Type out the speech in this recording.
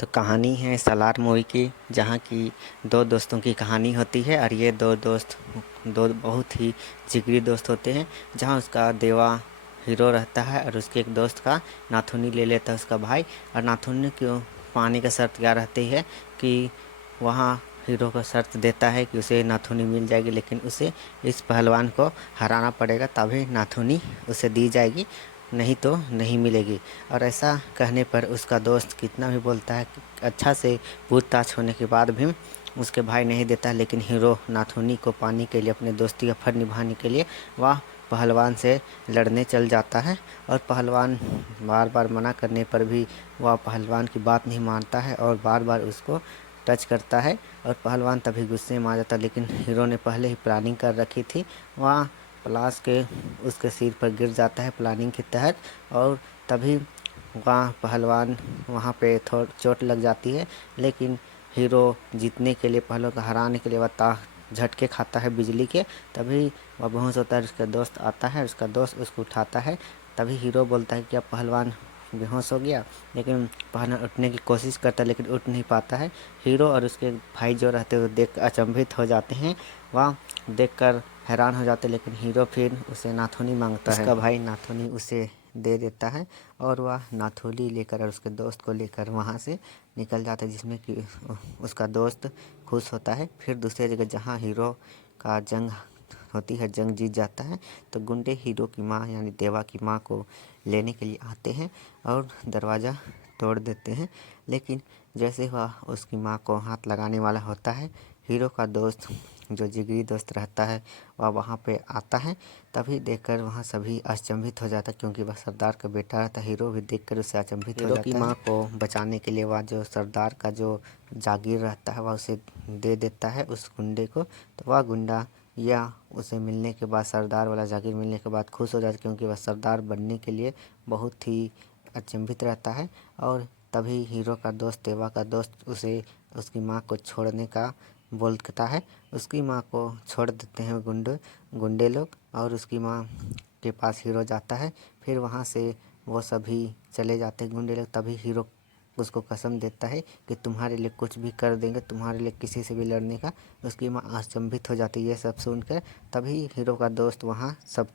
तो कहानी है सालार मूवी की, जहाँ की दो दोस्तों की कहानी होती है। और ये दो दोस्त दो बहुत ही जिगरी दोस्त होते हैं। जहाँ उसका देवा हीरो रहता है और उसके एक दोस्त का नाथुनी ले लेता है उसका भाई। और नाथुनी को पाने का शर्त क्या रहती है कि वहाँ हीरो को शर्त देता है कि उसे नाथुनी मिल जाएगी, लेकिन उसे इस पहलवान को हराना पड़ेगा, तभी नाथुनी उसे दी जाएगी, नहीं तो नहीं मिलेगी। और ऐसा कहने पर उसका दोस्त कितना भी बोलता है, अच्छा से पूछताछ होने के बाद भी उसके भाई नहीं देता। लेकिन हीरो नाथुनी को पाने के लिए, अपने दोस्ती का फर्ज निभाने के लिए वह पहलवान से लड़ने चल जाता है। और पहलवान बार बार मना करने पर भी वह पहलवान की बात नहीं मानता है और बार बार उसको टच करता है। और पहलवान तभी गुस्से में आ जाता है, लेकिन हीरो ने पहले ही प्लानिंग कर रखी थी। वह पलाश के उसके सिर पर गिर जाता है प्लानिंग के तहत। और तभी वहाँ पहलवान वहाँ पे थोड़ी चोट लग जाती है, लेकिन हीरो जीतने के लिए, पहलवान को हराने के लिए वह झटके खाता है बिजली के। तभी वह बेहोश होता है, उसका दोस्त आता है, उसका दोस्त उसको उठाता है। तभी हीरो बोलता है कि अब पहलवान बेहोश हो गया, लेकिन पहलवान उठने की कोशिश करता है लेकिन उठ नहीं पाता है। हीरो और उसके भाई जो रहते हैं वो देख अचंभित हो जाते हैं, वह देखकर हैरान हो जाते हैं। लेकिन हीरो फिर उसे नाथुनी मांगता है, उसका भाई नाथुनी उसे दे देता है। और वह नाथुनी लेकर और उसके दोस्त को लेकर वहाँ से निकल जाता है, जिसमें कि उसका दोस्त खुश होता है। फिर दूसरी जगह जहाँ हीरो का जंग होती है, जंग जीत जाता है, तो गुंडे हीरो की माँ यानी देवा की माँ को लेने के लिए आते हैं और दरवाज़ा तोड़ देते हैं। लेकिन जैसे वह उसकी माँ को हाथ लगाने वाला होता है, हीरो का दोस्त जो जिगरी दोस्त रहता है वह वहाँ पे आता है। तभी देखकर वहाँ सभी अचंभित हो जाता है, क्योंकि वह सरदार का बेटा रहता है। हीरो भी देखकर उससे अचंभित हो जाता है। हीरो की माँ को बचाने के लिए वह जो सरदार का जो जागीर रहता है वह उसे दे देता है उस गुंडे को। तो वह गुंडा या उसे मिलने के बाद, सरदार वाला जागीर मिलने के बाद खुश हो जाता है, क्योंकि वह सरदार बनने के लिए बहुत ही अचंभित रहता है। और तभी हीरो का दोस्त, देवा का दोस्त, उसे उसकी माँ को छोड़ने का बोलता है। उसकी माँ को छोड़ देते हैं गुंडे लोग, और उसकी माँ के पास हीरो जाता है। फिर वहाँ से वो सभी चले जाते हैं गुंडे लोग। तभी हीरो उसको कसम देता है कि तुम्हारे लिए कुछ भी कर देंगे, तुम्हारे लिए किसी से भी लड़ने का। उसकी माँ अचंभित हो जाती है ये सब सुनकर। तभी हीरो का दोस्त वहाँ सब